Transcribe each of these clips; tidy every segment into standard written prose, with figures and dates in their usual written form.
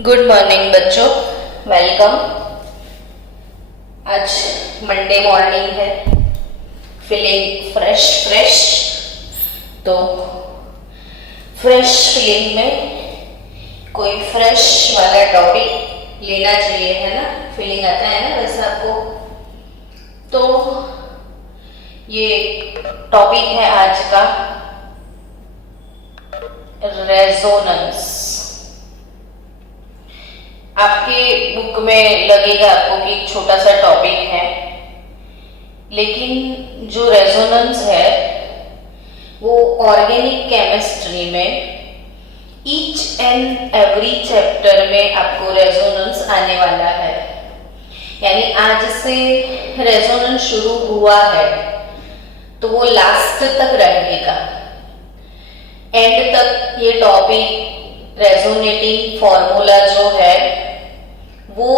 Good morning बच्चों, welcome. आज Monday morning है, फीलिंग फ्रेश। तो फ्रेश फीलिंग में कोई फ्रेश वाला टॉपिक लेना चाहिए, है ना। फीलिंग आता है ना वैसे आपको। तो ये टॉपिक है आज का रेजोनेंस। आपके बुक में लगेगा आपको कि एक छोटा सा टॉपिक है, लेकिन जो रेजोनेंस है वो ऑर्गेनिक केमिस्ट्री में ईच एंड एवरी चैप्टर में आपको रेजोनेंस आने वाला है। यानी आज से रेजोनेंस शुरू हुआ है तो वो लास्ट तक रहेगा, एंड तक ये टॉपिक रेजोनेटिंग फॉर्मूला जो है वो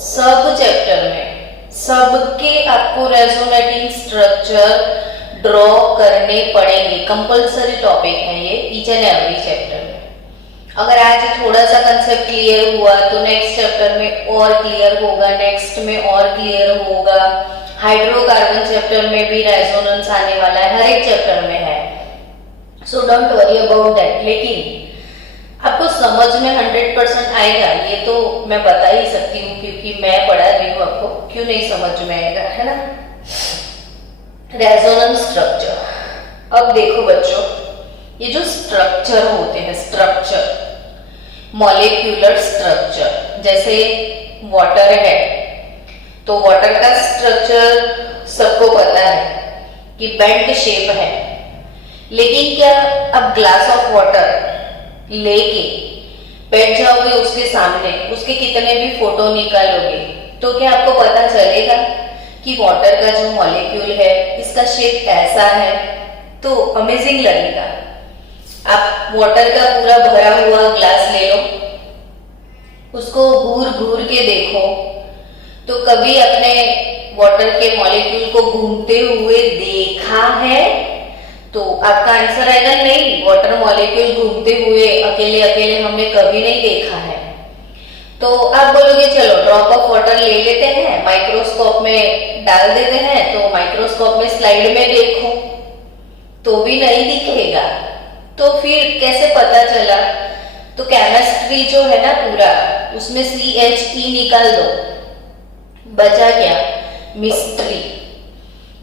सब चैप्टर में सबके आपको रेजोनेटिंग स्ट्रक्चर ड्रॉ करने पड़ेंगे। कंपल्सरी टॉपिक है ये ईच एंड एवरी चैप्टर में। अगर आज थोड़ा सा कंसेप्ट क्लियर हुआ तो नेक्स्ट चैप्टर में और क्लियर होगा, नेक्स्ट में और क्लियर होगा। हाइड्रोकार्बन चैप्टर में भी रेजोनेंस आने वाला है, हर एक चैप्टर में है। So don't worry about that. लेकिन आपको समझ में 100% आएगा ये तो मैं बता ही सकती हूँ, क्योंकि मैं पढ़ा रही हूँ। आपको क्यों नहीं समझ में आएगा, है ना। Resonance structure. अब देखो बच्चों, ये जो स्ट्रक्चर होते हैं, स्ट्रक्चर मॉलिक्यूलर स्ट्रक्चर, जैसे वाटर है तो वाटर का स्ट्रक्चर सबको पता है कि बेंट शेप है। लेकिन क्या अब ग्लास ऑफ वाटर लेके बैठ जाओगे उसके सामने, उसके कितने भी फोटो निकालोगे तो क्या आपको पता चलेगा कि वाटर का जो मॉलिक्यूल है इसका शेप कैसा है? तो अमेजिंग लगेगा। आप वाटर का पूरा भरा हुआ ग्लास ले लो, उसको घूर घूर के देखो, तो कभी अपने वाटर के मॉलिक्यूल को घूमते हुए देखा है? तो आपका आंसर आएगा नहीं, वाटर मॉलिक्यूल घूमते हुए अकेले अकेले हमने कभी नहीं देखा है। तो आप बोलोगे चलो ड्रॉप ऑफ वाटर ले लेते हैं, माइक्रोस्कोप में डाल देते हैं, तो माइक्रोस्कोप में स्लाइड में देखो तो भी नहीं दिखेगा। तो फिर कैसे पता चला? तो केमिस्ट्री जो है ना पूरा, उसमें CHE निकाल दो, बचा क्या? मिस्ट्री।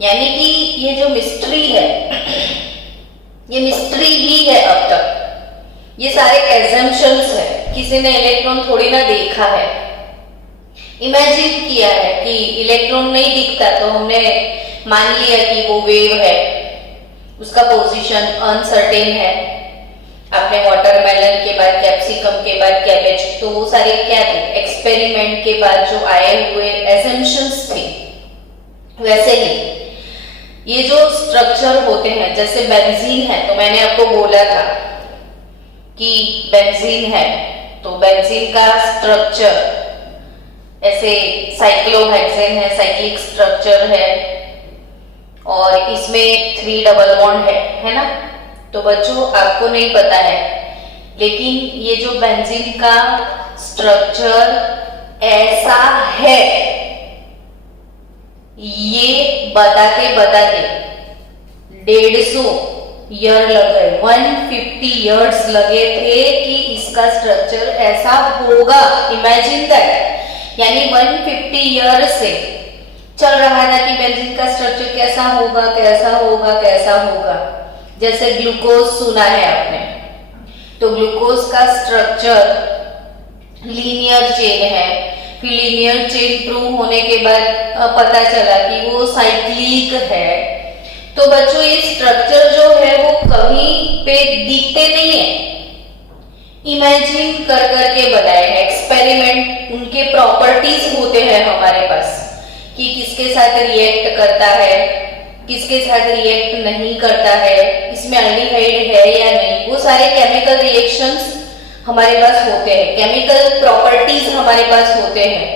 यानी कि ये जो मिस्ट्री है ये मिस्ट्री ही है अब तक। ये सारे एजम्पशंस है, किसी ने इलेक्ट्रॉन थोड़ी ना देखा है, इमेजिन किया है कि इलेक्ट्रॉन नहीं दिखता तो हमने मान लिया कि वो वेव है, उसका पोजीशन अनसर्टेन है। आपने वाटरमेलन के बाद कैप्सिकम के बाद कैबेज, तो वो सारे क्या थे? एक्सपेरिमेंट के बाद जो आए हुए एजम्पशंस थे। वैसे ही ये जो स्ट्रक्चर होते हैं, जैसे बेंजीन है तो मैंने आपको बोला था कि बेंजीन है तो बेंजीन का स्ट्रक्चर ऐसे साइक्लोहेक्सेन है, साइक्लिक स्ट्रक्चर है, और इसमें 3 डबल बॉन्ड है ना। तो बच्चों आपको नहीं पता है, लेकिन ये जो बेंजीन का स्ट्रक्चर ऐसा है, ये बताते 150 ईयर लग गए, 150 ईयर्स लगे थे कि इसका स्ट्रक्चर ऐसा होगा। Imagine that. यानी 150 ईयर से चल रहा था कि बेंजीन का स्ट्रक्चर कैसा होगा, कैसा होगा, कैसा होगा। जैसे ग्लूकोज सुना है आपने, तो ग्लूकोज का स्ट्रक्चर लीनियर चेन है। फिर लीनियर चेन प्रूव होने के बाद पता चला कि वो साइक्लिक है। तो बच्चों ये स्ट्रक्चर जो है वो कहीं पे दिखते नहीं है, इमेजिन कर करके बनाए हैं। एक्सपेरिमेंट, उनके प्रॉपर्टीज होते हैं हमारे पास कि किसके साथ रिएक्ट करता है, किसके साथ रिएक्ट नहीं करता है, इसमें एल्डिहाइड है या नहीं। वो सारे केमिकल रिएक्शंस हमारे पास होते हैं, केमिकल प्रॉपर्टीज हमारे पास होते हैं,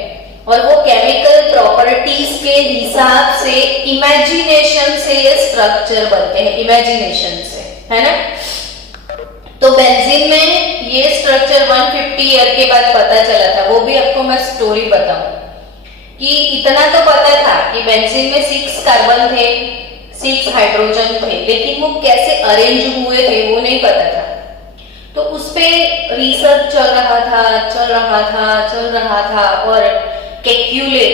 और वो केमिकल प्रॉपर्टीज के हिसाब से इमेजिनेशन से ये स्ट्रक्चर बनते हैं, इमेजिनेशन से, है ना। तो बेंजीन में ये स्ट्रक्चर 150 ईयर के बाद पता चला था, वो भी आपको मैं स्टोरी बताऊं कि इतना तो पता था कि बेंजीन में 6 कार्बन थे, 6 हाइड्रोजन थे, लेकिन वो कैसे अरेंज हुए थे वो नहीं पता था। तो उस पे रिसर्च चल रहा था और केक्यूले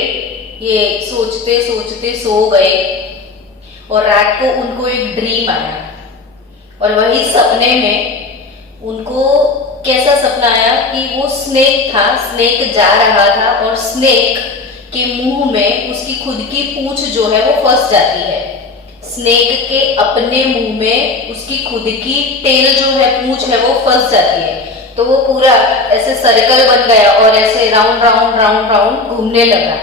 ये सोचते सोचते सो गए और रात को उनको एक ड्रीम आया और वही सपने में उनको कैसा सपना आया कि वो स्नेक था, स्नेक जा रहा था और स्नेक के मुंह में उसकी खुद की पूंछ जो है वो फंस जाती है। स्नेक के अपने मुंह में उसकी खुद की टेल जो है, पूंछ है, वो फंस जाती है। तो वो पूरा ऐसे सर्कल बन गया और ऐसे राउंड राउंड राउंड राउंड घूमने लगा।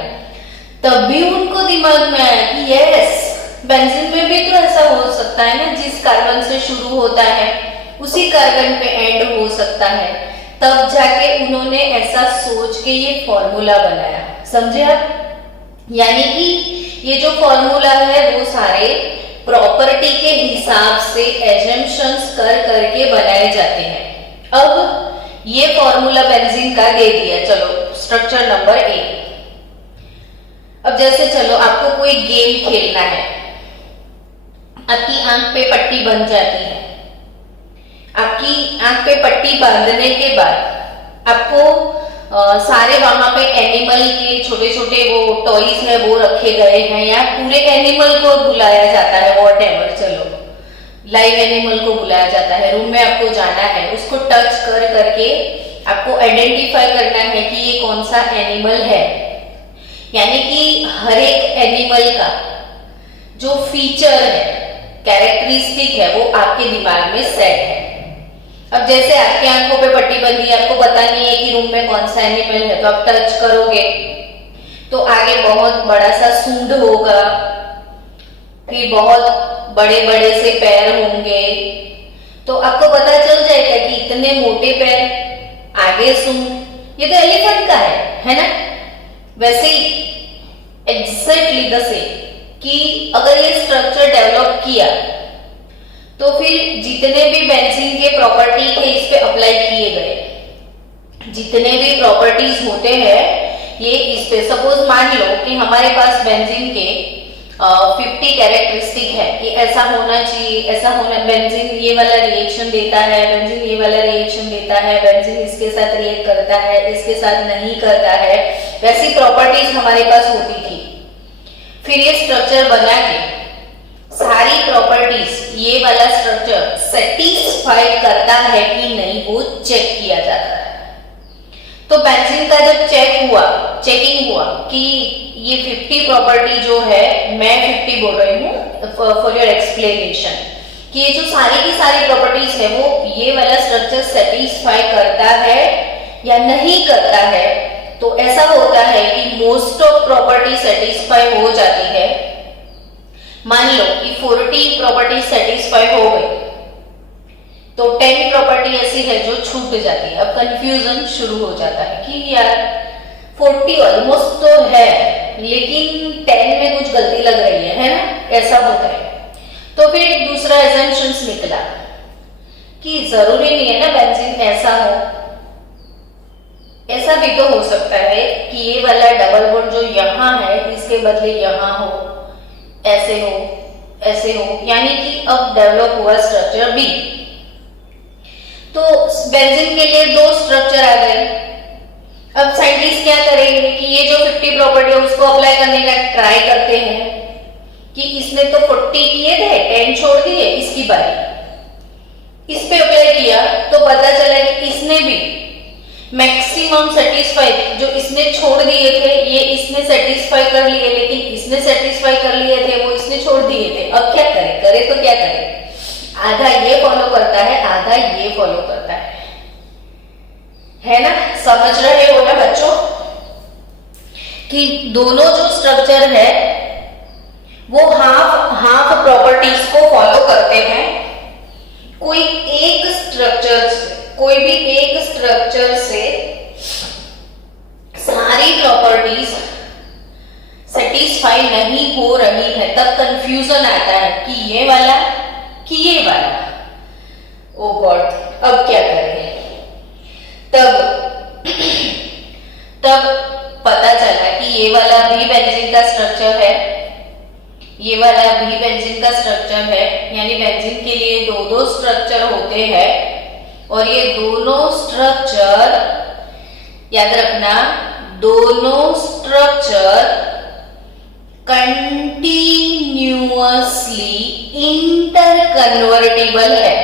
तभी उनको दिमाग में आया कि यस, बेंजीन में भी तो ऐसा हो सकता है ना, जिस कार्बन से शुरू होता है उसी कार्बन पे एंड हो सकता है। तब जाके उन्होंने ऐसा सोच के ये फॉर्मूला बनाया, समझे आप? यानी कि ये जो फॉर्मूला है वो सारे प्रॉपर्टी के हिसाब से एजम्पशंस कर करके बनाए जाते हैं। अब ये फॉर्मूला बेंजीन का दे दिया, चलो स्ट्रक्चर नंबर 1। अब जैसे चलो आपको कोई गेम खेलना है, आपकी आंख पे पट्टी बन जाती है। आपकी आंख पे पट्टी बांधने के बाद आपको सारे वहां पे एनिमल के छोटे छोटे वो टॉयज है वो रखे गए हैं, या पूरे एनिमल को बुलाया जाता है, वॉट एवर, चलो लाइव एनिमल को बुलाया जाता है। रूम में आपको जाना है, उसको टच कर करके आपको आइडेंटिफाई करना है कि ये कौन सा एनिमल है। यानी कि हर एक एनिमल का जो फीचर है, कैरेक्टरिस्टिक है, वो आपके दिमाग में सेट है। अब जैसे आपकी आंखों पे पट्टी बंधी है, आपको पता नहीं है कि रूम में कौन सा एनिमल है, तो आप टच करोगे तो आगे बहुत बड़ा सा सूंड होगा, फिर बहुत बड़े बड़े से पैर होंगे, तो आपको पता चल जाएगा कि इतने मोटे पैर, आगे सूंड, ये तो एलिफेंट का है ना? वैसे ही एग्जैक्टली द सेम कि अगर ये स्ट्रक्चर डेवलप किया तो फिर जितने भी बेंजीन के प्रॉपर्टी थे इस पे अप्लाई किए गए, जितने भी प्रॉपर्टीज होते हैं ये इस पे, सपोज मान लो कि हमारे पास बेंजीन के 50 कैरेक्टरिस्टिक है कि ऐसा होना चाहिए, ऐसा होना, बेंजीन ये वाला रिएक्शन देता है, बेंजीन ये वाला रिएक्शन देता है, बेंजीन इसके साथ रिएक्ट करता है, इसके साथ नहीं करता है, वैसी प्रॉपर्टीज हमारे पास होती थी। फिर ये स्ट्रक्चर बना के सारी प्रॉपर्टीज ये वाला स्ट्रक्चर सेटिस्फाई करता है कि नहीं, वो चेक किया जाता है। तो बेंजीन का जब चेकिंग हुआ कि ये 50 प्रॉपर्टी जो है, मैं 50 बोल रही हूँ फॉर योर एक्सप्लेनेशन, कि ये जो सारी की सारी प्रॉपर्टीज है वो ये वाला स्ट्रक्चर सेटिस्फाई करता है या नहीं करता है, तो ऐसा होता है कि मोस्ट ऑफ प्रॉपर्टी सेटिस्फाई हो जाती है। मान लो कि 40 प्रॉपर्टी सेटिस्फाई हो गई तो 10 प्रॉपर्टी ऐसी है जो छूट जाती है। अब कंफ्यूजन शुरू हो जाता है कि यार 40 ऑलमोस्ट तो है लेकिन 10 में कुछ गलती लग रही है ना? ऐसा होता है। तो फिर एक दूसरा एजम्पशंस निकला कि जरूरी नहीं है ना बेंजीन ऐसा हो, ऐसा भी तो हो सकता है कि ये वाला डबल बॉन्ड जो यहाँ है इसके बदले यहाँ हो, ऐसे हो, ऐसे हो, यानी कि अब डेवलप हुआ स्ट्रक्चर बी। तो बेंजीन के लिए 2 स्ट्रक्चर आ गए। अब साइंटिस्ट क्या करेंगे कि ये जो 50 प्रॉपर्टी है उसको अप्लाई करने का ट्राई करते हैं कि इसने तो 40 किए थे, 10 छोड़ दिए, इसकी बारी। इस पे अप्लाई किया तो पता चला कि इसने भी मैक्सिमम सेटिस्फाई, जो इसने छोड़ दिए थे ये इसने सेटिस्फाई कर लिए, लेकिन इसने सेटिस्फाई कर लिए थे वो इसने छोड़ दिए थे। अब क्या करे तो क्या करे? आधा ये फॉलो करता है, आधा ये फॉलो करता है ना? समझ रहे हो ना बच्चों कि दोनों जो स्ट्रक्चर है वो हाफ प्रॉपर्टीज को फॉलो करते हैं। कोई भी एक स्ट्रक्चर से सारी प्रॉपर्टीज सेटिस्फाई नहीं हो रही है, तब कंफ्यूजन आता है कि ये वाला कि ये वाला। ओ गॉड, अब क्या करें? तब तब पता चला कि ये वाला भी बेंजीन का स्ट्रक्चर है, ये वाला भी बेंजीन का स्ट्रक्चर है, यानी बेंजीन के लिए दो दो स्ट्रक्चर होते हैं और ये दोनों स्ट्रक्चर, याद रखना, दोनों स्ट्रक्चर कंटिन्यूअसली इंटरकन्वर्टिबल है।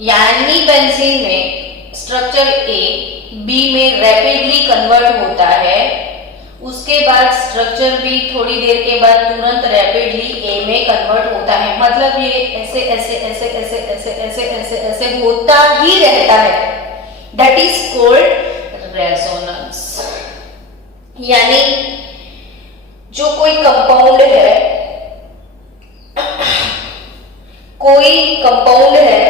यानी बेंजीन में स्ट्रक्चर ए बी में रैपिडली कन्वर्ट होता है, उसके बाद स्ट्रक्चर भी थोड़ी देर के बाद तुरंत रैपिडली ए में कन्वर्ट होता है। मतलब ये ऐसे ऐसे ऐसे ऐसे ऐसे ऐसे ऐसे ऐसे होता ही रहता है। That is called resonance. यानी जो कोई कंपाउंड है, कोई कंपाउंड है,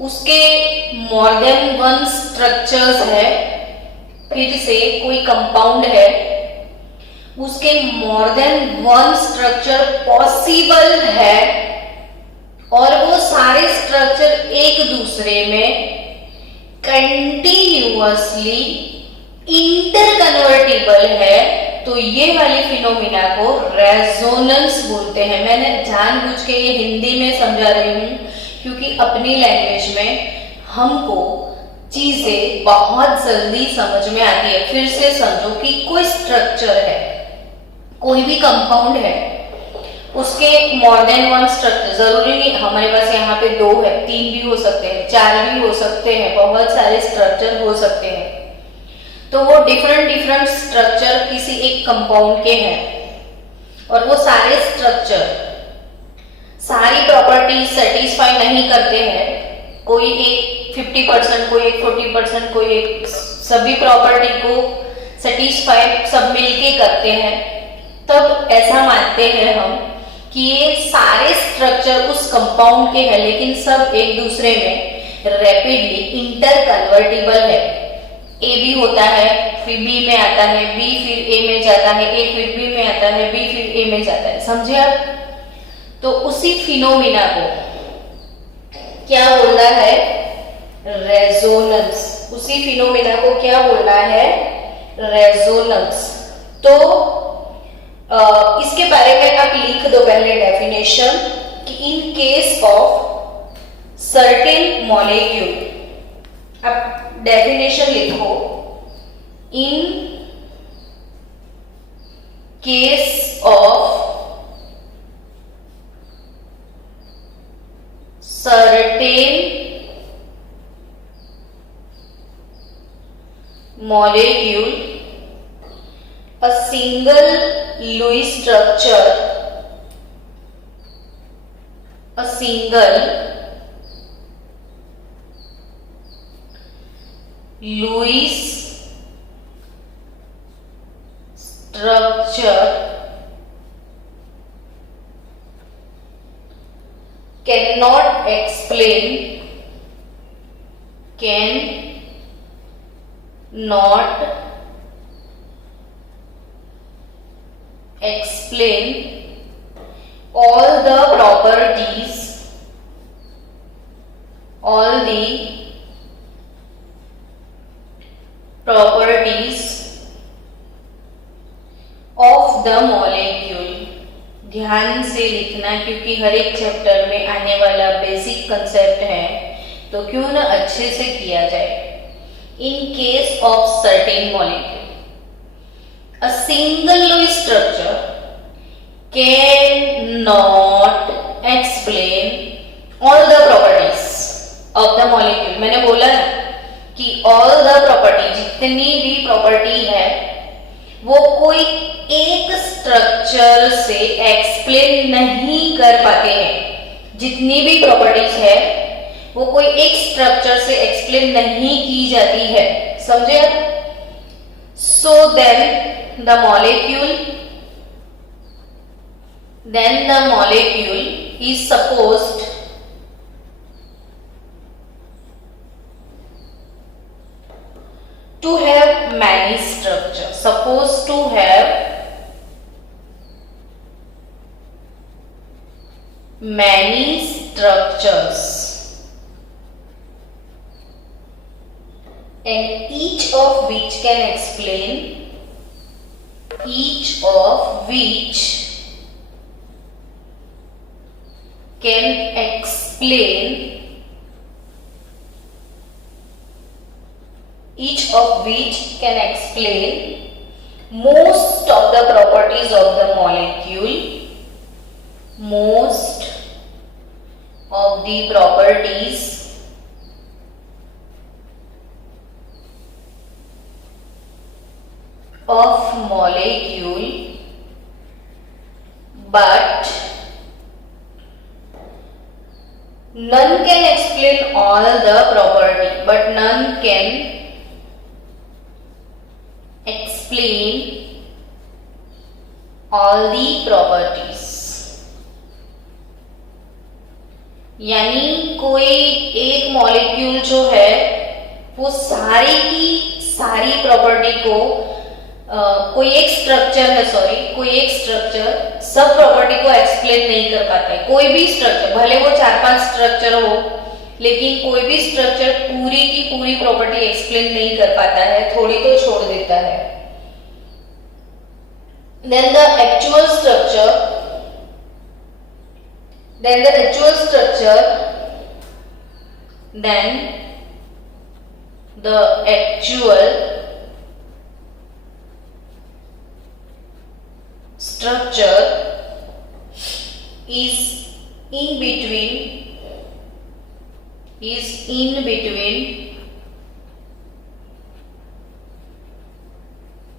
उसके मोर देन वन स्ट्रक्चर्स है, फिर से कोई कंपाउंड है, उसके more than one structure possible है और वो सारे स्ट्रक्चर एक दूसरे में कंटिन्यूअसली इंटरकन्वर्टिबल है, तो ये वाली फिनोमिना को रेजोनेंस बोलते हैं। मैंने जानबूझ के ये हिंदी में समझा रही हूं क्योंकि अपनी लैंग्वेज में हमको चीजें बहुत जल्दी समझ में आती है। फिर से समझो कि कोई स्ट्रक्चर है, कोई भी कंपाउंड है, उसके मोर देन वन स्ट्रक्चर, जरूरी नहीं हमारे पास यहाँ पे दो है, तीन भी हो सकते हैं, चार भी हो सकते हैं, बहुत सारे स्ट्रक्चर हो सकते हैं। तो वो डिफरेंट स्ट्रक्चर किसी एक कंपाउंड के हैं और वो सारे स्ट्रक्चर सारी प्रॉपर्टीज सेटिस्फाई नहीं करते हैं। कोई एक 50%, कोई एक 40%, कोई एक सभी प्रॉपर्टी को सेटिस्फाई सब मिलके करते हैं। तब ऐसा मानते हैं हम कि ये सारे स्ट्रक्चर उस कंपाउंड के हैं, लेकिन सब एक दूसरे में रैपिडली इंटरकन्वर्टिबल है। ए भी होता है, फिर बी में आता है, बी फिर ए में जाता है, ए फिर बी में आता है, बी फिर ए में जाता है। समझे आप? तो उसी फिनोमिना को क्या बोलना है? रेजोनेंस। उसी फिनोमिना को क्या बोलना है? रेजोनेंस। तो इसके बारे में आप लिख दो पहले डेफिनेशन कि इन केस ऑफ सर्टेन मॉलिक्यूल, आप डेफिनेशन लिखो, इन case of certain molecule, a single Lewis structure, a single Lewis structure cannot explain all the properties, all the properties of the molecule। ध्यान से लिखना क्योंकि हर एक चैप्टर में आने वाला बेसिक कंसेप्ट है, तो क्यों ना अच्छे से किया जाए। In case of certain molecule, a single Lewis structure can not explain all the properties of the molecule. मैंने बोला ना कि ऑल द प्रॉपर्टी, जितनी भी प्रॉपर्टी है वो कोई एक स्ट्रक्चर से एक्सप्लेन नहीं कर पाते हैं। जितनी भी प्रॉपर्टीज है वो कोई एक स्ट्रक्चर से एक्सप्लेन नहीं की जाती है। समझे? So then the molecule is supposed to have many structures, supposed to have many structures, and each of which can explain each of which can explain most of the properties of the molecule, most of the properties of molecule, but none can explain all the property, but none can explain all the properties. यानी कोई एक molecule जो है वो सारी की सारी property को कोई एक स्ट्रक्चर सब प्रॉपर्टी को एक्सप्लेन नहीं कर पाता है। कोई भी स्ट्रक्चर, भले वो 4-5 स्ट्रक्चर हो, लेकिन कोई भी स्ट्रक्चर पूरी की पूरी प्रॉपर्टी एक्सप्लेन नहीं कर पाता है, थोड़ी तो छोड़ देता है। Then the actual structure is in between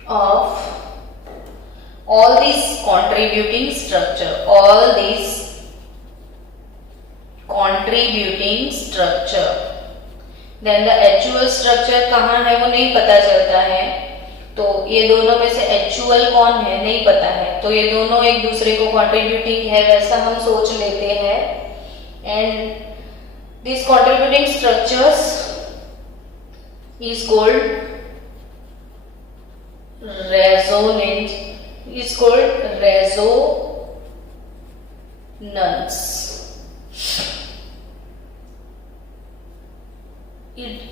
of all these contributing structure, then the actual structure कहाँ है वो नहीं पता चलता है, तो ये दोनों में से एक्चुअल कौन है नहीं पता है, तो ये दोनों एक दूसरे को कंट्रीब्यूटिंग है वैसा हम सोच लेते हैं। And this contributing structures is called resonance,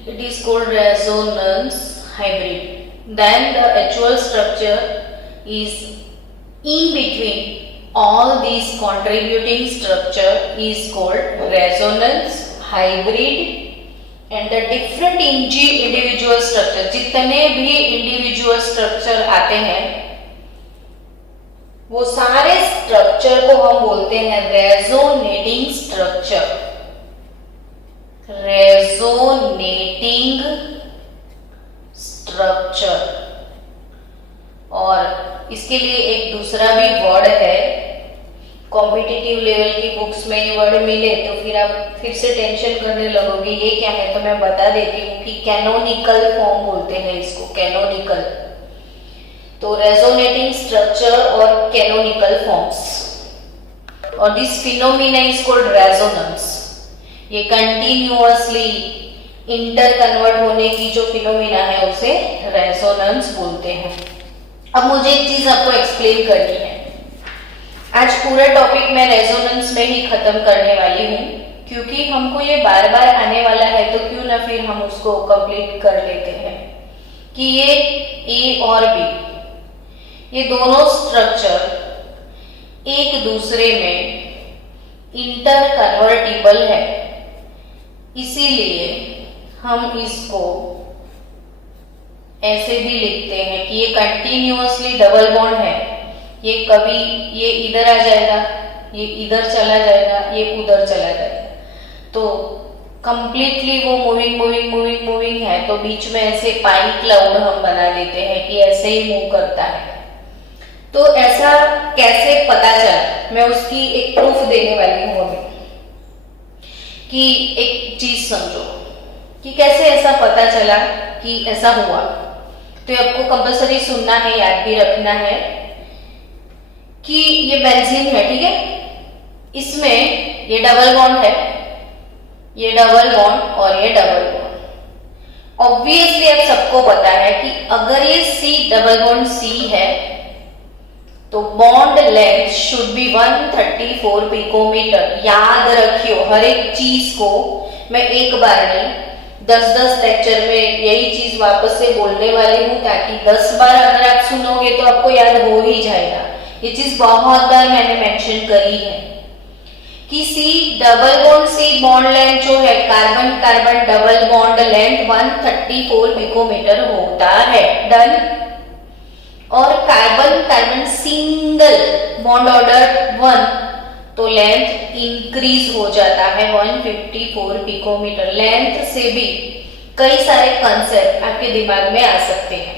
it is called resonance hybrid. Then the actual structure is in between all these contributing structure is called resonance hybrid. And the different individual structure, जितने भी individual structure आते हैं वो सारे structure को हम बोलते हैं resonating structure, और इसके लिए एक दूसरा भी वर्ड है, कॉम्पिटिटिव लेवल की बुक्स में ये वर्ड मिले तो फिर आप फिर से टेंशन करने लगोगे ये क्या है, तो मैं बता देती हूँ कि कैनोनिकल फॉर्म बोलते हैं इसको, कैनोनिकल। तो रेजोनेटिंग स्ट्रक्चर और कैनोनिकल फॉर्म्स, और this phenomena is called resonance. ये कंटिन्यूअसली इंटर कन्वर्ट होने की जो फिनोमिना है उसे रेजोनेंस बोलते हैं। अब मुझे एक चीज आपको एक्सप्लेन करनी है। आज पूरा टॉपिक मैं रेजोनेंस में ही खत्म करने वाली हूँ, क्योंकि हमको ये बार बार आने वाला है तो क्यों ना फिर हम उसको कंप्लीट कर लेते हैं कि ये ए और बी ये दोनों स्ट्रक्चर एक दूसरे में इंटर कन्वर्टिबल है, इसीलिए हम इसको ऐसे भी लिखते हैं कि ये कंटिन्यूअसली डबल बॉन्ड है। ये कभी ये इधर आ जाएगा, ये इधर चला जाएगा, ये उधर चला जाएगा, तो कंप्लीटली वो मूविंग है, तो बीच में ऐसे पाई क्लाउड हम बना देते हैं कि ऐसे ही मूव करता है। तो ऐसा कैसे पता चला, मैं उसकी एक प्रूफ देने वाली हूँ अभी, कि एक चीज समझो कि कैसे ऐसा पता चला कि ऐसा हुआ। तो आपको कंपल्सरी सुनना है, याद भी रखना है कि ये बेंजीन है, ठीक है, इसमें ये डबल बॉन्ड है, ये डबल बॉन्ड और ये डबल बॉन्ड। ऑब्वियसली आप सबको पता है कि अगर ये C डबल बॉन्ड C है तो bond length should be 134 picometer. याद रखियो, हर एक चीज को मैं एक बार नहीं 10-10 लेक्चर में यही चीज वापस से बोलने वाली हूँ, ताकि 10 बार अगर आप सुनोगे तो आपको याद हो ही जाएगा। ये चीज बहुत बार मैंने मेंशन करी है कि C double bond, C bond length जो है carbon carbon double bond length 134 picometer होता है। डन। और carbon carbon single bond order 1 तो लेंथ इंक्रीज हो जाता है 154 पिकोमीटर। लेंथ से भी कई सारे कंसेप्ट आपके दिमाग में आ सकते हैं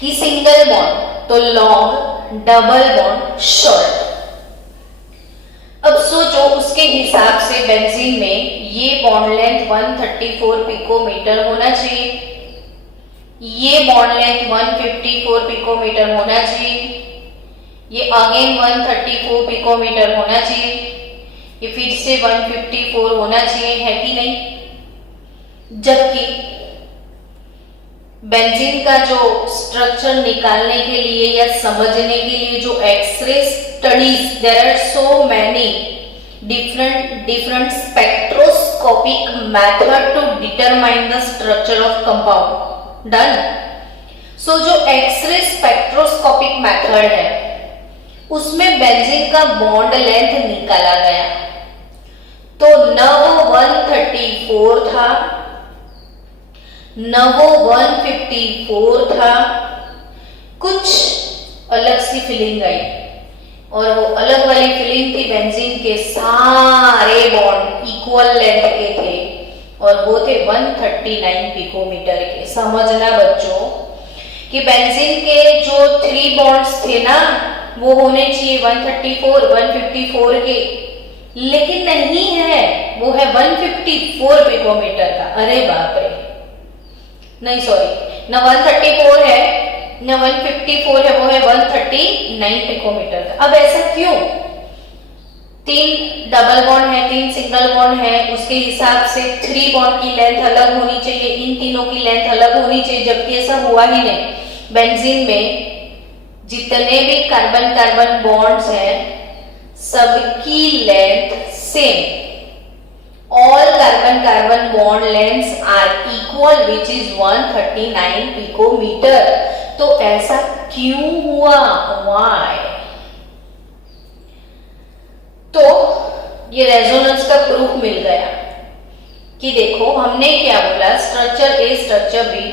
कि सिंगल बॉन्ड तो लॉन्ग, डबल बॉन्ड शॉर्ट। अब सोचो उसके हिसाब से बेंजीन में ये बॉन्ड लेंथ 134 पिकोमीटर होना चाहिए, ये बॉन्ड लेंथ 154 पिकोमीटर होना चाहिए, ये अगेन 134 पिकोमीटर होना चाहिए, ये फिर से 154 होना चाहिए, है कि नहीं? जबकि बेंजीन का जो स्ट्रक्चर निकालने के लिए या समझने के लिए जो X-ray studies, there are so many different spectroscopic method to determine the structure of compound. Done. So जो एक्सरे स्पेक्ट्रोस्कोपिक मेथड है उसमें बेंजीन का बॉन्ड लेंथ निकाला गया, तो न वो 134 था न वो 154 था, कुछ अलग सी फीलिंग आई, और वो अलग वाली फीलिंग थी बेंजीन के सारे बॉन्ड इक्वल लेंथ के थे और वो थे 139 पिकोमीटर के। समझना बच्चों कि बेंजीन के जो 3 बॉन्ड्स थे ना वो होने चाहिए 134 154 के, लेकिन नहीं है, वो है 154 पिकोमीटर का। अरे बाप रे, नहीं सॉरी, न 134 है न 154 है, वो है 139 पिकोमीटर का। अब ऐसा क्यों? 3 डबल बॉन्ड है, 3 सिंगल बॉन्ड है, उसके हिसाब से 3 बॉन्ड की लेंथ अलग होनी चाहिए, इन तीनों की लेंथ अलग होनी चाहिए, जबकि ऐसा हुआ ही नहीं। बेंजीन में जितने भी कार्बन कार्बन बॉन्ड्स हैं सबकी length same, all carbon carbon bond lengths are equal which is 139 picometer। तो ऐसा क्यों हुआ? why? तो ये रेजोनेंस का प्रूफ मिल गया कि देखो हमने क्या बोला, structure A structure B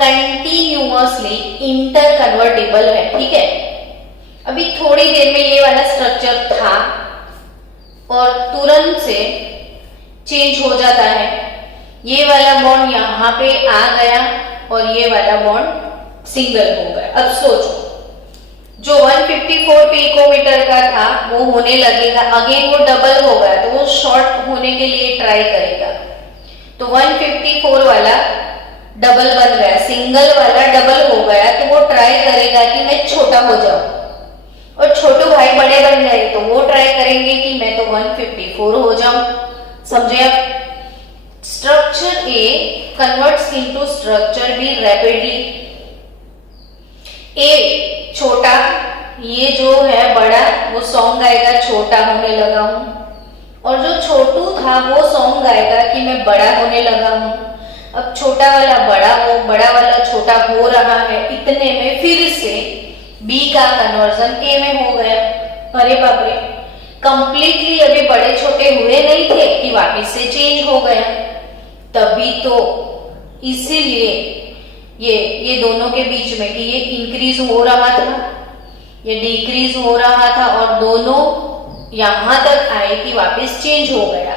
continuously interconvertible है, ठीक है। अभी थोड़ी देर में ये वाला स्ट्रक्चर था और तुरंत से चेंज हो जाता है, ये वाला बॉन्ड यहाँ पे आ गया और ये वाला बॉन्ड सिंगल हो गया। अब सोचो जो 154 पिकोमीटर का था वो होने लगेगा, अगेन वो डबल होगा तो वो शॉर्ट होने के लिए ट्राई करेगा, तो 154 वाला डबल बन गया, सिंगल वाला डबल हो गया, तो वो ट्राई करेगा कि मैं छोटा हो जाऊं, और छोटू भाई बड़े बन गए तो वो ट्राई करेंगे कि मैं तो 154 हो जाऊं। समझे आप? Structure A converts into structure B rapidly. ए छोटा, ये जो है बड़ा, वो सॉन्ग गाएगा छोटा होने लगा हूं, और जो छोटू था वो सॉन्ग गाएगा कि मैं बड़ा होने लगा हूं। अब छोटा वाला बड़ा हो, बड़ा वाला छोटा हो रहा है, इतने में फिर से बी का कन्वर्जन ए में हो गया। अरे बाप रे, कंप्लीटली अभी बड़े छोटे हुए नहीं थे कि वापस से चेंज हो गया। तभी तो इसीलिए ये दोनों के बीच में कि ये इंक्रीज हो रहा था, ये डिक्रीज हो रहा था, और दोनों यहां तक आए कि वापस चेंज हो गया,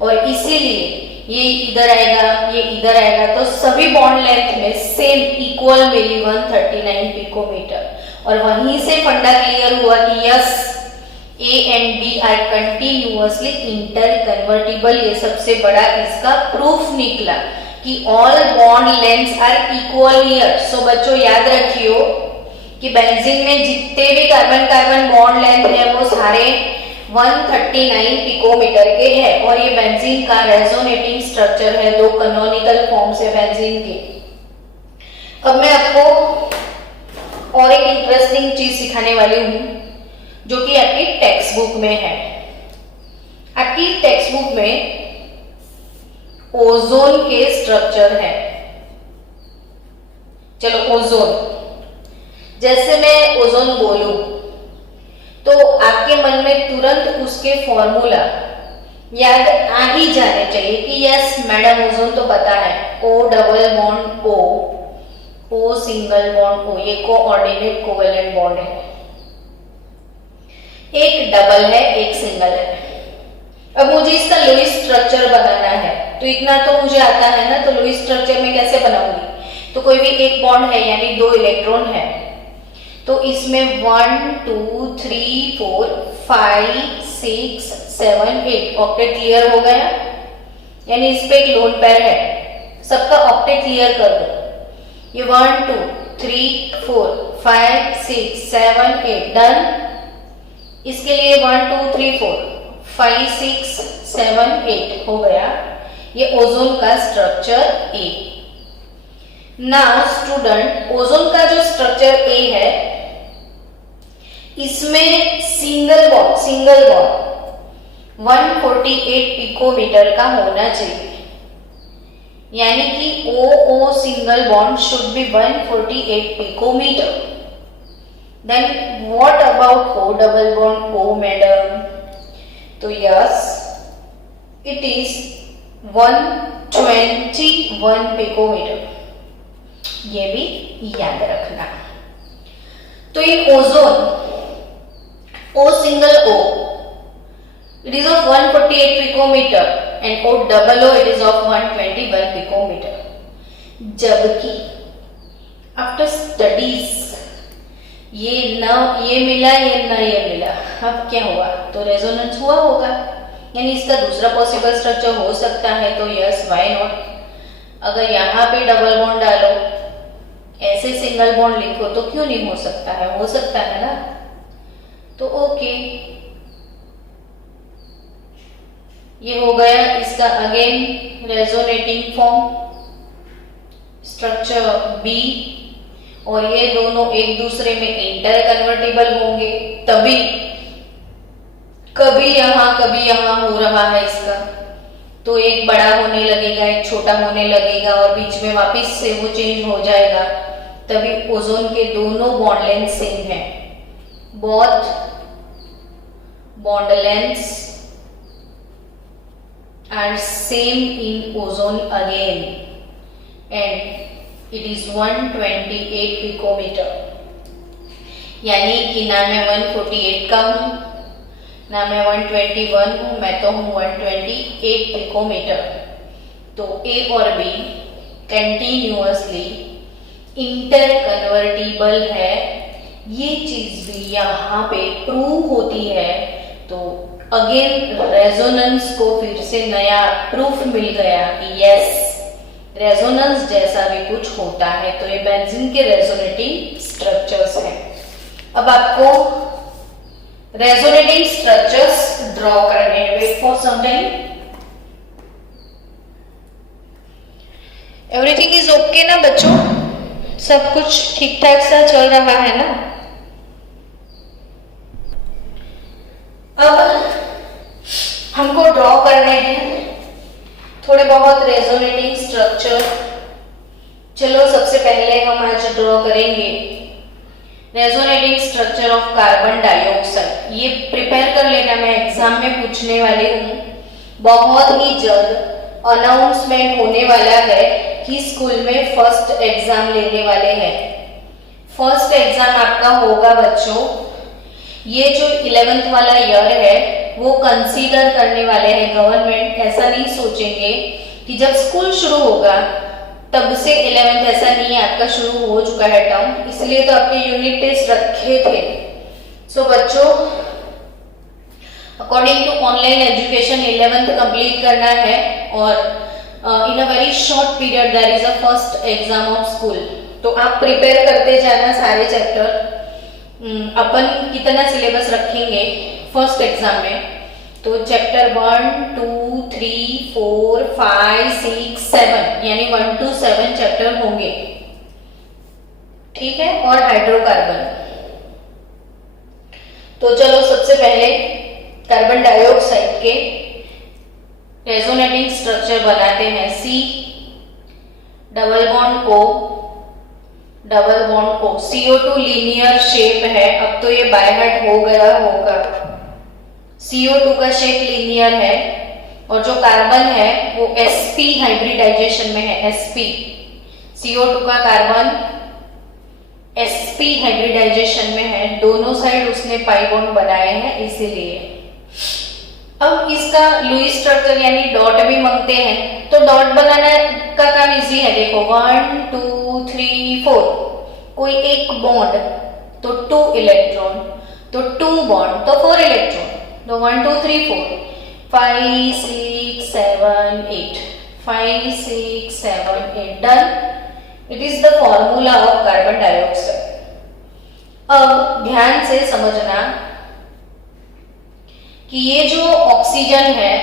और इसीलिए ये इधर आएगा, ये इधर आएगा, तो सभी बॉन्ड लेंथ में सेम इक्वल मिली 139 पिकोमीटर। और वहीं से फंडा क्लियर हुआ कि yes, A and B are continuously interconvertible. ये सबसे बड़ा इसका प्रूफ निकला कि all bond lengths are equal here. So बच्चों याद रखियो कि बेंजीन में जितने भी कार्बन कार्बन बॉन्ड लेंथ है वो सारे 139 पिकोमीटर के हैं, और ये बेंजीन का रेजोनेटिंग स्ट्रक्चर है, 2 कैनोनिकल फॉर्म्स है बेंजीन के। अब मैं आपको और एक इंटरेस्टिंग चीज सिखाने वाली हूं जो कि आपकी टेक्स्ट बुक में है। आपकी टेक्स्ट बुक में ओजोन के स्ट्रक्चर है। चलो ओजोन, जैसे मैं ओजोन बोलूं तो आपके मन में तुरंत उसके फॉर्मूला याद आ ही जाने चाहिए कि यस मैडम ओजोन तो पता है, O double bond O single bond O, ये कोऑर्डिनेट कोवेलेंट बॉन्ड है। एक डबल है एक सिंगल है। अब मुझे इसका लुईस स्ट्रक्चर बनाना है, तो इतना तो मुझे आता है ना, तो लुईस स्ट्रक्चर में कैसे बनाऊंगी? तो कोई भी एक बॉन्ड है यानी 2 इलेक्ट्रॉन है, तो इसमें 1 2 3 4 5 6 7 8 ऑक्टेट क्लियर हो गया, यानी इस पे एक लोन पेयर है। सबका ऑक्टेट क्लियर कर दो। ये 1 2 3 4 5 6 7 8 डन। इसके लिए 1 2 3 4 5 6 7 8 हो गया। ये ओजोन का स्ट्रक्चर ए। नाउ स्टूडेंट, ओजोन का जो स्ट्रक्चर ए है इसमें सिंगल बॉन्ड 148 पिकोमीटर का होना चाहिए, यानी कि O single bond should be 148 picometer. Then what about O double bond O madam? तो यस इट इज 121 पिकोमीटर, ये भी याद रखना। तो ये ozone O single O, it is of 148 picometer and O double O it is of 121 picometer. जबकि after studies ये मिला, ये मिला, अब क्या हुआ? तो रेजोनेंस हुआ होगा, यानी इसका दूसरा पॉसिबल स्ट्रक्चर हो सकता है। तो यस व्हाई नॉट? अगर यहाँ पे डबल बॉन्ड डालो, ऐसे सिंगल बॉन्ड लिखो, तो क्यों नहीं हो सकता है? हो सकता है ना। तो ओके, ये हो गया इसका again resonating form structure B, और ये दोनों एक दूसरे में इंटर कन्वर्टिबल होंगे, तभी कभी यहां हो रहा है इसका, तो एक बड़ा होने लगेगा एक छोटा होने लगेगा और बीच में वापस से वो चेंज हो जाएगा, तभी ओजोन के दोनों बॉन्ड लेंथ सेम है। Both bond lengths are same in ozone again and it is 128 picometer, यानी कि ना मैं 148 का हूं ना मैं 121 हूं, मैं तो हूं 128 पिकोमीटर। तो ए और बी कंटिन्यूअसली इंटर कन्वर्टिबल है, ये चीज भी यहाँ पे प्रूव होती है। तो अगेन रेजोनेंस को फिर से नया प्रूफ मिल गया कि यस रेजोनेंस जैसा भी कुछ होता है। तो ये बेंजीन के रेजोनेटिंग स्ट्रक्चर्स हैं। अब आपको रेजोनेटिंग स्ट्रक्चर्स ड्रॉ करने हैं। Wait for some time. Everything is okay ना बच्चों? सब कुछ ठीक ठाक सा चल रहा है ना? अब हमको ड्रॉ करने हैं थोड़े बहुत रेजोनेटिंग स्ट्रक्चर। चलो सबसे पहले हम आज ड्रॉ करेंगे resonating structure of carbon dioxide. ये प्रिपेयर कर लेना, मैं एग्जाम में पूछने वाली हूँ। बहुत ही जल्द अनाउंसमेंट होने वाला है कि स्कूल में फर्स्ट एग्जाम लेने वाले हैं। फर्स्ट एग्जाम आपका होगा बच्चों, ये जो 11th वाला ईयर है वो कंसीडर करने वाले हैं गवर्नमेंट। ऐसा नहीं सोचेंगे कि जब स्कूल शुरू होगा तब से 11th, ऐसा नहीं है, आपका शुरू हो चुका है टर्म, इसलिए तो आपके यूनिट टेस्ट रखे थे। सो बच्चों according to online education 11th complete करना है और in a very short period there is a first exam of school. तो आप प्रिपेयर करते जाना सारे चैप्टर। अपन कितना सिलेबस रखेंगे फर्स्ट एग्जाम में? तो चैप्टर 1 2 3 4 5 6 7 यानी 1 to 7 चैप्टर होंगे, ठीक है? और हाइड्रोकार्बन। तो चलो सबसे पहले कार्बन डाइऑक्साइड के रेजोनेटिंग स्ट्रक्चर बनाते हैं। C डबल बॉन्ड को CO2 लीनियर शेप है। अब तो ये बाय हार्ट हो गया होगा। CO2 का शेप लीनियर है और जो कार्बन है वो sp हाइब्रिडाइजेशन में है। sp CO2 का कार्बन sp हाइब्रिडाइजेशन में है, दोनों साइड उसने पाई बॉन्ड बनाए हैं इसीलिए। अब इसका लुईस स्ट्रक्चर यानी डॉट भी मांगते हैं, तो डॉट बनाना का काम इजी है। देखो 1 2 3 4, कोई एक बॉन्ड तो 2 इलेक्ट्रॉन, तो 2 बॉन्ड तो 4 इलेक्ट्रॉन, तो 1 2 3 4 5 6 7 8 5 6 7 8 done. It is the formula of carbon dioxide. अब ध्यान से समझना कि ये जो ऑक्सीजन है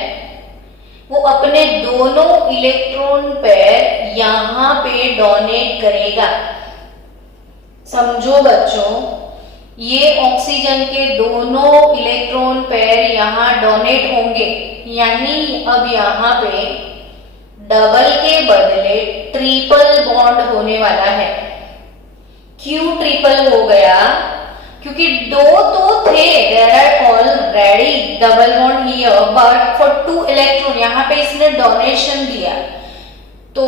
वो अपने दोनों इलेक्ट्रॉन पेयर यहां पे डोनेट करेगा। समझो बच्चों, ये ऑक्सीजन के दोनों इलेक्ट्रॉन पेयर यहां डोनेट होंगे, यानी अब यहां पे डबल के बदले ट्रिपल बॉन्ड होने वाला है। क्यों ट्रिपल हो गया? क्योंकि दो तो थे, there are already double bond here, but for 2 electron यहाँ पे इसने डोनेशन दिया तो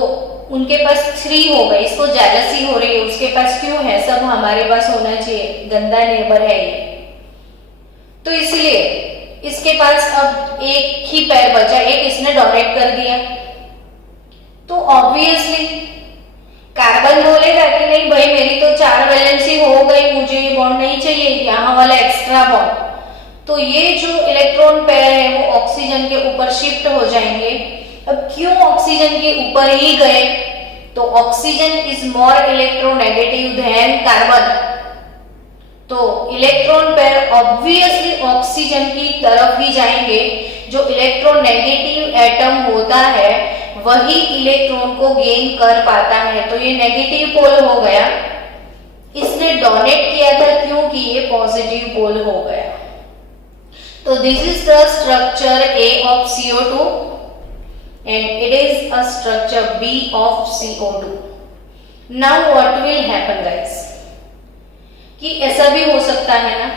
उनके पास 3 हो गए। इसको जेलसी हो रही है, उसके पास क्यों है? सब हमारे पास होना चाहिए, गंदा नेबर है ये। तो इसलिए इसके पास अब एक ही पैर बचा, एक इसने डोनेट कर दिया। तो ऑब्वियसली कार्बन बोलेगा कि नहीं भाई मेरी तो 4 वैलेंसी हो गई, मुझे ये बॉन्ड नहीं चाहिए, यहाँ वाला एक्स्ट्रा बॉन्ड। तो ये जो इलेक्ट्रॉन पेयर है वो ऑक्सीजन के ऊपर शिफ्ट हो जाएंगे। अब क्यों ऑक्सीजन के ऊपर ही गए? तो oxygen is more electronegative than carbon, तो इलेक्ट्रॉन पेयर ऑब्वियसली ऑक्सीजन की तरफ ही जाएंगे। जो इलेक्ट्रोनेगेटिव एटम होता है वही इलेक्ट्रॉन को गेन कर पाता है, तो ये नेगेटिव पोल हो गया। इसने डोनेट किया था क्योंकि ये पॉजिटिव पोल हो गया। तो this is the structure A of CO2 and it is a structure B of CO2. Now what will happen guys? कि ऐसा भी हो सकता है ना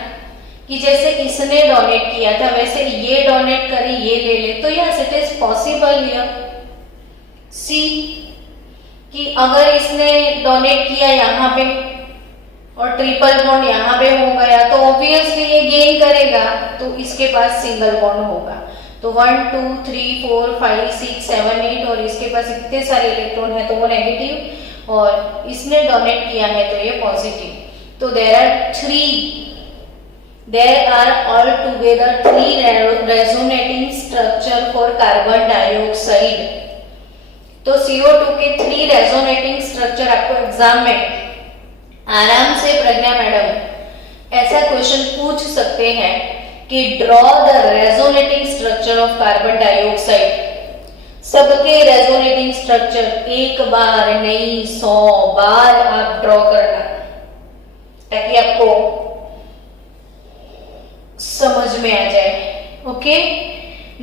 कि जैसे इसने डोनेट किया था वैसे ये डोनेट करे, ये ले ले, तो yes it is possible here. See कि अगर इसने डोनेट किया यहाँ पे और ट्रिपल बॉन्ड यहाँ पे हो गया तो ऑब्वियसली ये गेन करेगा, तो इसके पास सिंगल बॉन्ड होगा। तो 1 2 3 4 5 6 7 8 और इसके पास इतने सारे इलेक्ट्रॉन है तो वो नेगेटिव, और इसने डोनेट किया है तो ये पॉजिटिव। तो there are altogether 3 resonating structure for carbon dioxide. तो CO2 के 3 रेजोनेटिंग स्ट्रक्चर आपको एग्जाम में आराम से प्रज्ञा मैडम ऐसा क्वेश्चन पूछ सकते हैं कि draw the resonating structure of carbon dioxide. सबके रेजोनेटिंग स्ट्रक्चर एक बार नहीं 100 बार आप ड्रॉ करना ताकि आपको समझ में आ जाए। Okay,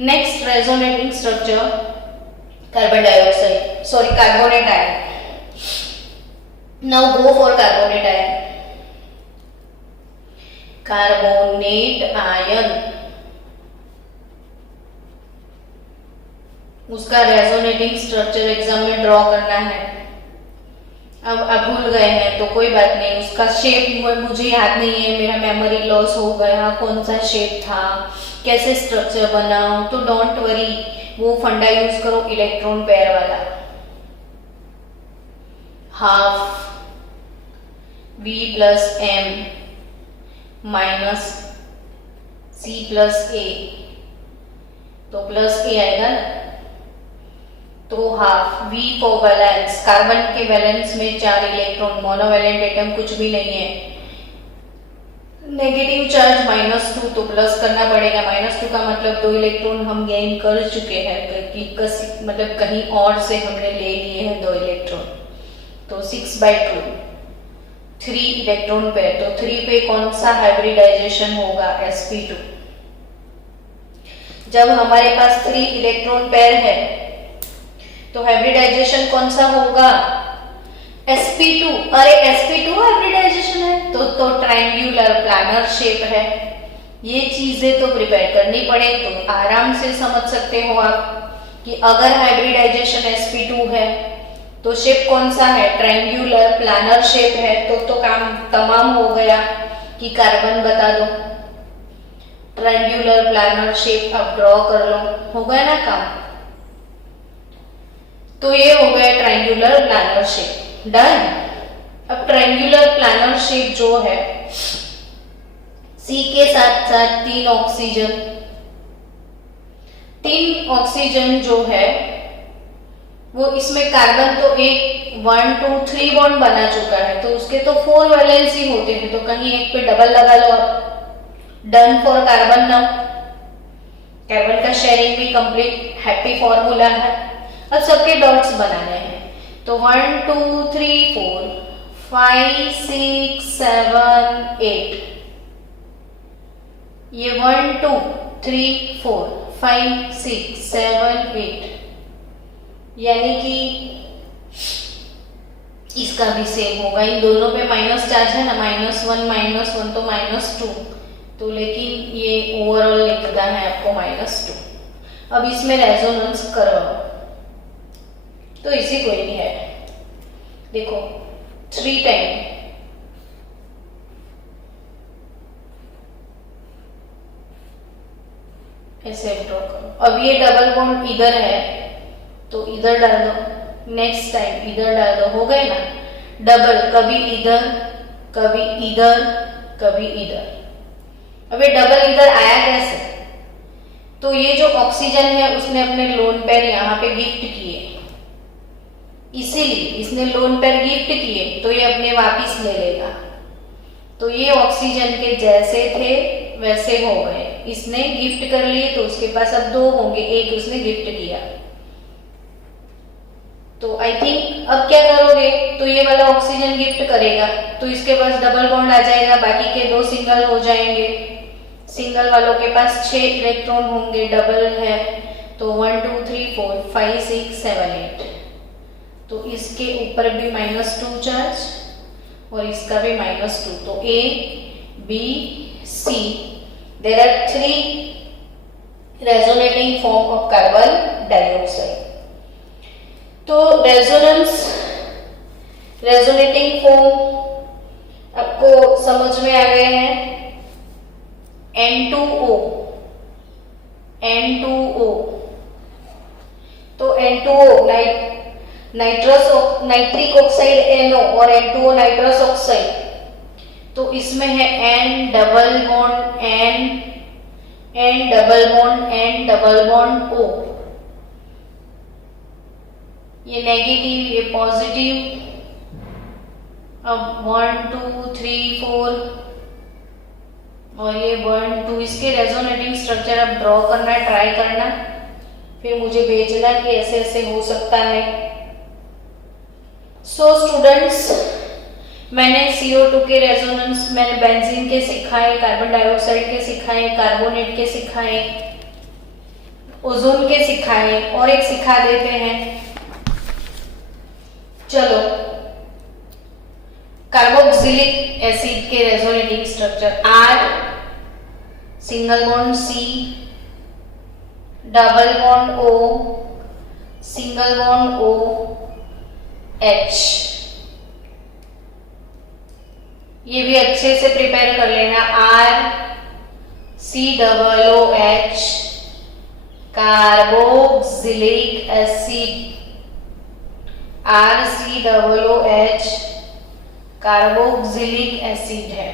next resonating structure carbon dioxide, sorry carbonate ion. Now go for carbonate ion. Carbonate ion उसका रेजोनेटिंग स्ट्रक्चर एग्जाम में ड्रॉ करना है। अब आप भूल गए हैं तो कोई बात नहीं, उसका शेप मुझे याद नहीं है, मेरा मेमोरी लॉस हो गया, कौन सा शेप था, कैसे स्ट्रक्चर बनाऊं, तो डोंट वरी, वो फंडा यूज करो इलेक्ट्रॉन पेयर वाला। Half V plus M minus C plus A, तो प्लस A आएगा ना, तो half V for valence, carbon के वैलेंस में 4 इलेक्ट्रॉन, मोनोवैलेंट एटम कुछ भी नहीं है, नेगेटिव चार्ज -2 तो प्लस करना पड़ेगा। -2 का मतलब 2 इलेक्ट्रॉन हम गेन कर चुके हैं, मतलब कहीं और से हमने ले लिए हैं 2 इलेक्ट्रॉन, तो 6/2 3 इलेक्ट्रॉन पेयर, तो 3 पे कौन सा हाइब्रिडाइजेशन होगा? sp2। जब हमारे पास 3 इलेक्ट्रॉन पेयर है तो हाइब्रिडाइजेशन कौन सा होगा? sp2। अरे sp2 हाइब्रिडाइजेशन है तो ट्रायंगुलर प्लानर शेप है। ये चीजें तो प्रिपेयर करनी पड़े तो आराम से समझ सकते हो आप कि अगर हाइब्रिडाइजेशन sp2 है तो शेप कौन सा है? ट्रायंगुलर प्लानर शेप है। तो काम तमाम हो गया कि कार्बन बता दो। ट्रायंगुलर प्लानर शेप अब ड्रॉ कर लो, हो गया ना काम। तो ये हो गया ट्रायंगुलर प्लानर शेप, डन। अब ट्रायंगुलर प्लानर शेप जो है C के साथ साथ 3 ऑक्सीजन जो है वो इसमें कार्बन तो एक 1 2 3 बॉन्ड बना चुका है तो उसके तो 4 वैलेंसी होते हैं तो कहीं एक पे डबल लगा लो आप। Done for carbon now. Carbon का शेयरिंग भी कंप्लीट, हैप्पी फॉर्मूला है। अब सबके डॉट्स बनाने हैं तो 1 2 3 4 5 6 7 8। ये 1 2 3 4 5 6 7 8 यानी कि इसका भी सेम होगा। इन दोनों पे माइनस चार्ज है ना, -1 तो -2 तो लेकिन ये ओवरऑल लिखना है आपको -2। अब इसमें रेजोनेंस करवाओ तो इसी कोई नहीं है। देखो 3 टाइम ऐसे ड्रॉ करो। अब ये डबल बॉन्ड इधर है तो इधर डाल दो, नेक्स्ट टाइम इधर डाल दो, हो गए ना डबल, कभी इधर कभी इधर कभी इधर। अब ये डबल इधर आया कैसे? तो ये जो ऑक्सीजन है उसने अपने लोन पेयर यहाँ पे गिफ्ट किए, इसीलिए इसने लोन पेयर गिफ्ट किए तो ये अपने वापिस ले लेगा। तो ये ऑक्सीजन के जैसे थे वैसे हो गए, इसने गिफ्ट कर लिए तो उसके पास अब 2 होंगे, एक उसने गिफ्ट किया। तो आई थिंक अब क्या करोगे? तो ये वाला ऑक्सीजन गिफ्ट करेगा तो इसके पास डबल बॉन्ड आ जाएगा, बाकी के 2 सिंगल हो जाएंगे। सिंगल वालों के पास 6 इलेक्ट्रॉन होंगे, डबल है तो 1 2 3 4 5 6 7 8। तो इसके ऊपर भी -2 चार्ज और इसका भी -2। तो A B C there are 3 resonating form of carbon dioxide. तो रेजोनेटिंग फॉर्म आपको समझ में आ गए हैं। N2O तो N2O नाइट्रिक ऑक्साइड NO और N2O नाइट्रस ऑक्साइड। तो इसमें है N double bond N double bond O। ये नेगेटिव ये पॉजिटिव। अब 1 2 3 4 और ये 1 2 इसके रेजोनेटिंग स्ट्रक्चर अब ड्रॉ करना, ट्राई करना, फिर मुझे भेजना कि ऐसे ऐसे हो सकता है। सो स्टूडेंट्स, मैंने CO2 के रेजोनेंस, मैंने बेंजीन के सिखाए, कार्बन डाइऑक्साइड के सिखाए, कार्बोनेट के सिखाए, ओजोन के सिखाए और एक सिखा देते हैं। चलो, कार्बोक्सिलिक एसिड के resonating structure R, single bond C, double bond O, single bond O, H। ये भी अच्छे से प्रिपेयर कर लेना। R COOH carboxylic acid, RCOOH carboxylic acid है।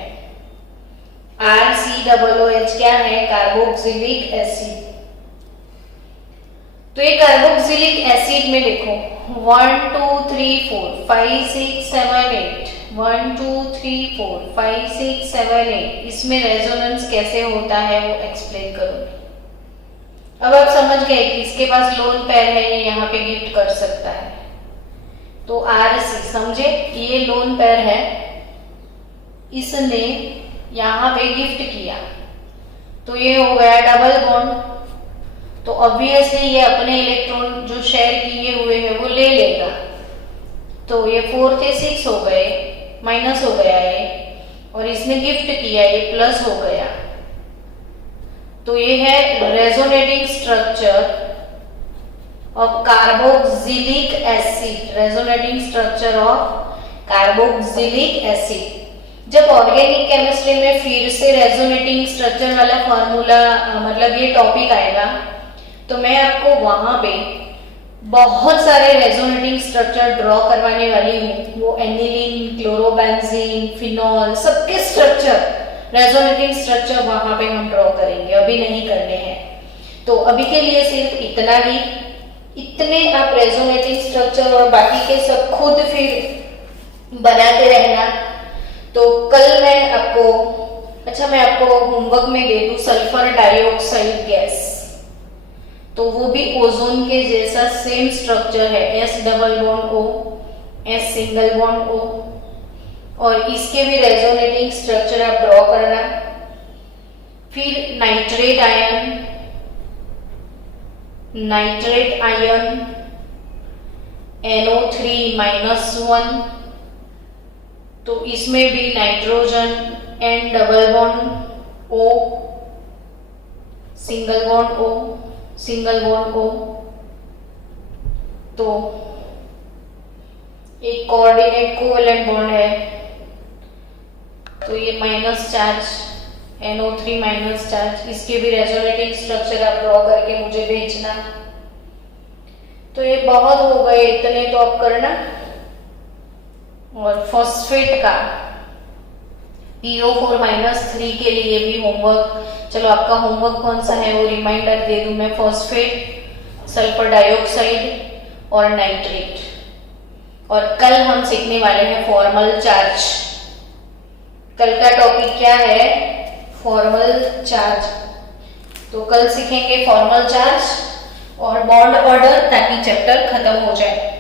RCOOH क्या है? Carboxylic acid. तो ये कार्बोक्सिलिक एसिड में लिखो 1 2 3 4 5 6 7 8 1 2 3 4 5 6 7 8। इसमें रेजोनेंस कैसे होता है वो एक्सप्लेन करूंगी। अब आप समझ गए कि इसके पास लोन पेयर है, ये यहाँ पे गिफ्ट कर सकता है। तो RC समझे, ये लोन पेयर है, इसने यहाँ पे गिफ्ट किया तो ये हो गया डबल बॉन्ड। तो ऑब्वियसली ये अपने इलेक्ट्रॉन जो शेयर किए हुए हैं वो ले लेगा। तो ये 4 थे 6 हो गए, माइनस हो गया ये, और इसने गिफ्ट किया, ये प्लस हो गया। तो ये है resonating structure of carboxylic acid, resonating structure of carboxylic acid. जब ऑर्गेनिक केमिस्ट्री में फिर से रेजोनेटिंग स्ट्रक्चर वाला फॉर्मूला मतलब ये टॉपिक आएगा, तो मैं आपको वहां पे बहुत सारे रेजोनेटिंग स्ट्रक्चर ड्रॉ करवाने वाली हूँ। वो एनिलीन, क्लोरोबेंजीन, फिनॉल, सबके स्ट्रक्चर, रेजोनेटिंग स्ट्रक्चर वहां पे हम ड्रॉ करेंगे, अभी नहीं करने हैं। तो अभी के लिए सिर्फ इतना ही, इतने आप रेजोनेटिंग स्ट्रक्चर और बाकी के सब खुद फिर बनाते रहना। तो कल मैं आपको होमवर्क में दे दूं सल्फर डाइऑक्साइड गैस, तो वो भी ओजोन के जैसा सेम स्ट्रक्चर है, S double bond O, S single bond O, और इसके भी रेजोनेटिंग स्ट्रक्चर आप ड्रॉ करना। फिर नाइट्रेट आयन NO3-1, तो इसमें भी nitrogen N double bond O, single bond O, तो एक कोऑर्डिनेट कोवेलेंट बॉन्ड है, तो ये minus charge NO3 minus charge, इसके भी रेजोनेटिंग स्ट्रक्चर आप ड्रॉ करके मुझे भेजना। तो ये बहुत हो गए, इतने तो आप करना। और फॉस्फेट का PO4-3 के लिए भी होमवर्क, चलो आपका होमवर्क कौन सा है वो रिमाइंडर दे दूं मैं। फॉस्फेट, सल्फर डाइऑक्साइड और नाइट्रेट। और कल हम सीखने वाले हैं फॉर्मल चार्ज। कल का टॉपिक क्या है? Formal charge. तो कल सीखेंगे फॉर्मल चार्ज और बॉन्ड ऑर्डर, ताकि चैप्टर खत्म हो जाए।